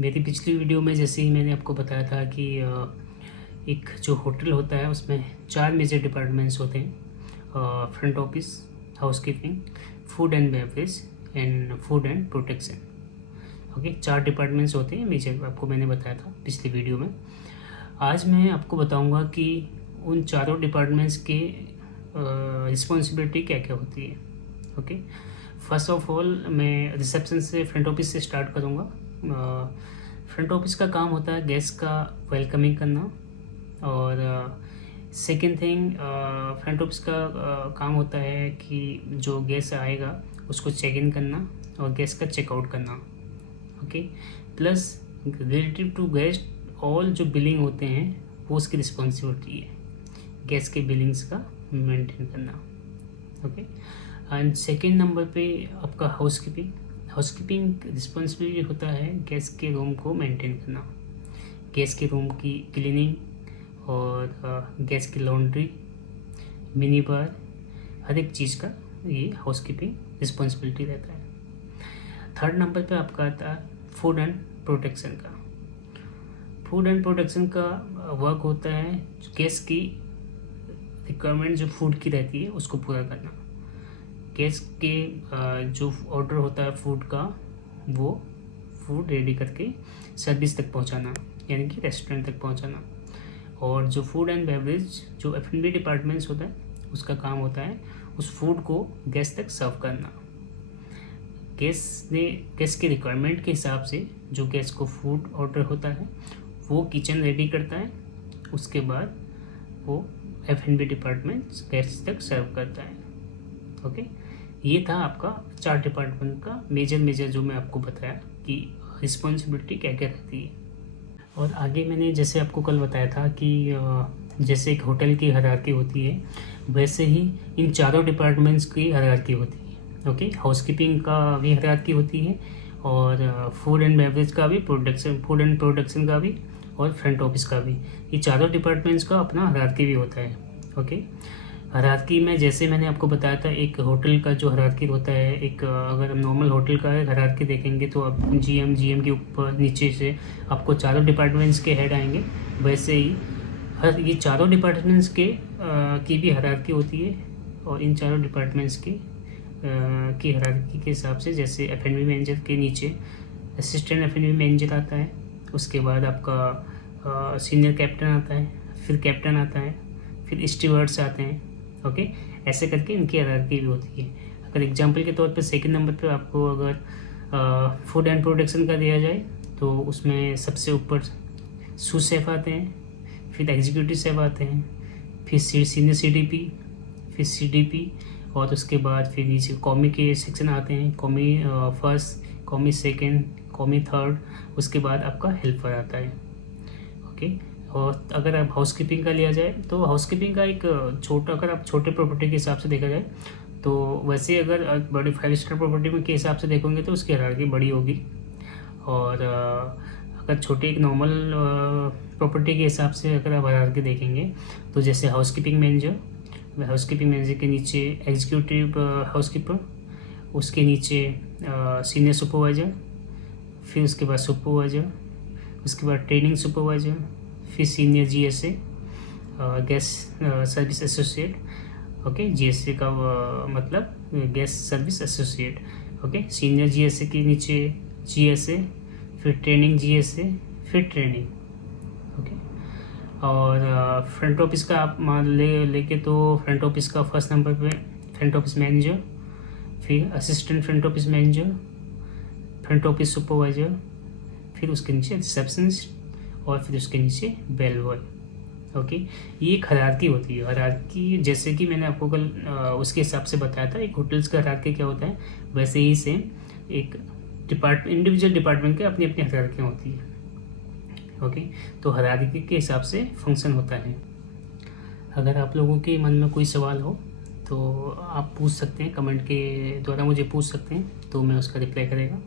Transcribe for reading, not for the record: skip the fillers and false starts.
मेरी पिछली वीडियो में जैसे ही मैंने आपको बताया था कि एक जो होटल होता है उसमें 4 मेजर डिपार्टमेंट्स होते हैं। Front office, housekeeping, food and beverage and food and protection. Okay, 4 departments होते हैं मेजर, आपको मैंने बताया था पिछली वीडियो में। आज मैं आपको बताऊंगा कि उन चारों डिपार्टमेंट्स के रिस्पॉन्सिबिलिटी क्या क्या होती है। ओके, फर्स्ट ऑफ ऑल मैं रिसेप्शन से, फ्रंट ऑफिस से स्टार्ट करूँगा। फ्रंट ऑफिस का काम होता है गेस्ट का वेलकमिंग करना, और सेकंड थिंग फ्रंट ऑफिस का काम होता है कि जो गेस्ट आएगा उसको चेक इन करना और गेस्ट का चेकआउट करना। Okay, plus relative to guest all जो बिलिंग होते हैं वो उसकी रिस्पॉन्सिबिलिटी है, गेस्ट के बिलिंग्स का मेंटेन करना। ओके, एंड सेकेंड नंबर पे आपका हाउसकीपिंग रिस्पॉन्सिबिलिटी होता है गेस्ट के रूम को मेंटेन करना, गेस्ट के रूम की क्लीनिंग और गेस्ट की लॉन्ड्री, मिनी बार, हर एक चीज़ का ये हाउसकीपिंग रिस्पॉन्सिबिलिटी रहता है। थर्ड नंबर पे आपका आता है फूड एंड प्रोटेक्शन का। फूड एंड प्रोटेक्शन का वर्क होता है गेस्ट की रिक्वायरमेंट जो फूड की रहती है उसको पूरा करना, गेस्ट के जो ऑर्डर होता है फूड का वो फूड रेडी करके सर्विस तक पहुंचाना, यानी कि रेस्टोरेंट तक पहुंचाना। और जो फूड एंड बेवरेज जो F&B डिपार्टमेंट्स होता है उसका काम होता है उस फूड को गेस्ट तक सर्व करना। गेस्ट के रिक्वायरमेंट के हिसाब से जो गेस्ट को फूड ऑर्डर होता है वो किचन रेडी करता है, उसके बाद वो F&B डिपार्टमेंट गेस्ट तक सर्व करता है। ओके, ये था आपका 4 डिपार्टमेंट का मेजर जो मैं आपको बताया कि रिस्पॉन्सिबिलिटी क्या क्या रहती है। और आगे मैंने जैसे आपको कल बताया था कि जैसे एक होटल की हायरार्की होती है वैसे ही इन चारों डिपार्टमेंट्स की हायरार्की होती है। ओके, हाउसकीपिंग का भी हायरार्की होती है और फूड एंड बेवरेज का भी, फूड एंड प्रोडक्शन का भी, और फ्रंट ऑफिस का भी। ये चारों डिपार्टमेंट्स का अपना हायरार्की भी होता है। ओके, हायरार्की में जैसे मैंने आपको बताया था एक होटल का जो हायरार्की होता है, एक अगर हम नॉर्मल होटल का हायरार्की देखेंगे तो आप जीएम के ऊपर नीचे से आपको चारों डिपार्टमेंट्स के हेड आएंगे, वैसे ही ये चारों डिपार्टमेंट्स की भी हायरार्की होती है। और इन चारों डिपार्टमेंट्स की हायरार्की के हिसाब से जैसे F&B मैनेजर के नीचे असिस्टेंट F&B मैनेजर आता है, उसके बाद आपका सीनियर कैप्टन आता है, फिर कैप्टन आता है, फिर स्टीवर्ड्स आते हैं। ओके, ऐसे करके इनकी हायरार्की भी होती है। अगर एग्जांपल के तौर पर सेकंड नंबर पे आपको अगर फूड एंड प्रोडक्शन का दिया जाए तो उसमें सबसे ऊपर सूस शेफ आते हैं, फिर एग्जीक्यूटिव शेफ आते हैं, फिर सीनियर CDP, फिर CDP, और उसके बाद फिर नीचे कॉमी के सेक्शन आते हैं, कॉमी फर्स्ट, कॉमी सेकेंड, कॉमी थर्ड, उसके बाद आपका हेल्पर आता है। ओके, और अगर आप हाउसकीपिंग का लिया जाए तो हाउसकीपिंग का एक छोटा, अगर आप छोटे प्रॉपर्टी के हिसाब से देखा जाए तो वैसे अगर बड़े 5 स्टार प्रॉपर्टी में के हिसाब से देखोगे तो उसकी हायरार्की बड़ी होगी। और अगर छोटे एक नॉर्मल प्रॉपर्टी के हिसाब से अगर आप हायरार्की देखेंगे तो जैसे हाउसकीपिंग मैनेजर के नीचे एग्जीक्यूटिव हाउसकीपर, उसके नीचे सीनियर सुपरवाइज़र, फिर उसके बाद सुपरवाइज़र, उसके बाद ट्रेनिंग सुपरवाइज़र, फिर senior GSA, guest service associate. Okay, GSA का मतलब guest service associate. Okay, senior GSA के नीचे GSA, फिर ट्रेनिंग GSA, फिर ट्रेनिंग। ओके, और फ्रंट ऑफिस का आप मान लेके तो फ्रंट ऑफिस का फर्स्ट नंबर पे फ्रंट ऑफिस मैनेजर, फिर assistant front office manager, front office supervisor, फिर उसके नीचे रिसेप्शनिस्ट, और फिर उसके नीचे बेल बॉय। ओके, ये एक हायरार्की होती है। हायरार्की जैसे कि मैंने आपको कल उसके हिसाब से बताया था एक होटल्स का हायरार्की क्या होता है, वैसे ही सेम एक इंडिविजुअल डिपार्टमेंट के अपनी अपनी हायरार्कियाँ होती है। ओके, तो हायरार्की के हिसाब से फंक्शन होता है। अगर आप लोगों के मन में कोई सवाल हो तो आप पूछ सकते हैं, कमेंट के द्वारा मुझे पूछ सकते हैं, तो मैं उसका रिप्लाई करेगा।